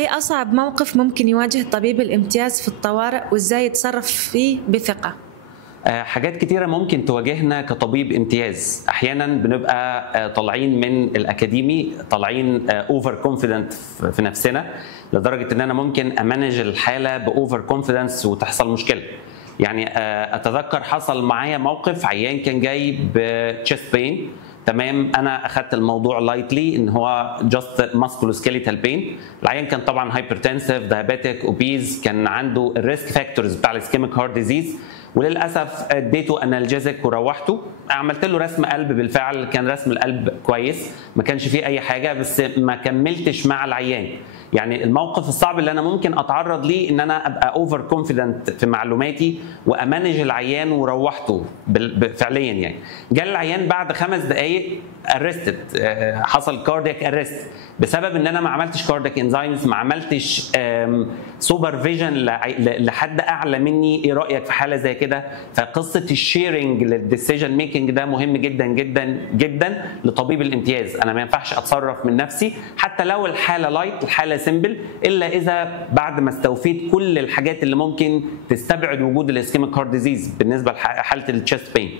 ايه أصعب موقف ممكن يواجه طبيب الامتياز في الطوارئ وازاي يتصرف فيه بثقة؟ حاجات كتيرة ممكن تواجهنا كطبيب امتياز. احيانا بنبقى طالعين من الاكاديمي، طالعين اوفر كونفيدنت في نفسنا لدرجة ان انا ممكن امانج الحالة باوفر كونفيدنس وتحصل مشكلة. يعني اتذكر حصل معايا موقف، عيان كان جاي بتشيست بين، تمام، انا اخدت الموضوع لايتلي ان هو جاست ماسكولوسكيليتال بين. العيان كان طبعا هايبرتنسيف، دايابيتيك، اوبيز، كان عنده الريسك فاكتورز بتاع الاسكيميك هارت ديزيز، وللاسف اديته انالجيزك وروحته. عملت له رسم قلب، بالفعل كان رسم القلب كويس، ما كانش فيه اي حاجه، بس ما كملتش مع العيان. يعني الموقف الصعب اللي انا ممكن اتعرض ليه ان انا ابقى اوفر كونفيدنت في معلوماتي وامانج العيان وروحته فعليا. يعني جال العيان بعد 5 دقائق ارستد، حصل كاردياك ارست بسبب ان انا ما عملتش كاردياك انزيمز، ما عملتش سوبرفيجن لحد اعلى مني. ايه رايك في حاله زي كده؟ فقصه الشيرنج للديسيجن ميكنج ده مهم جدا جدا جدا لطبيب الامتياز. انا ما ينفعش اتصرف من نفسي حتى لو الحاله لايت، الحاله سيمبل، الا اذا بعد ما استوفيت كل الحاجات اللي ممكن تستبعد وجود الاسكيميك هارت ديزيز بالنسبه لحاله التشيست بين.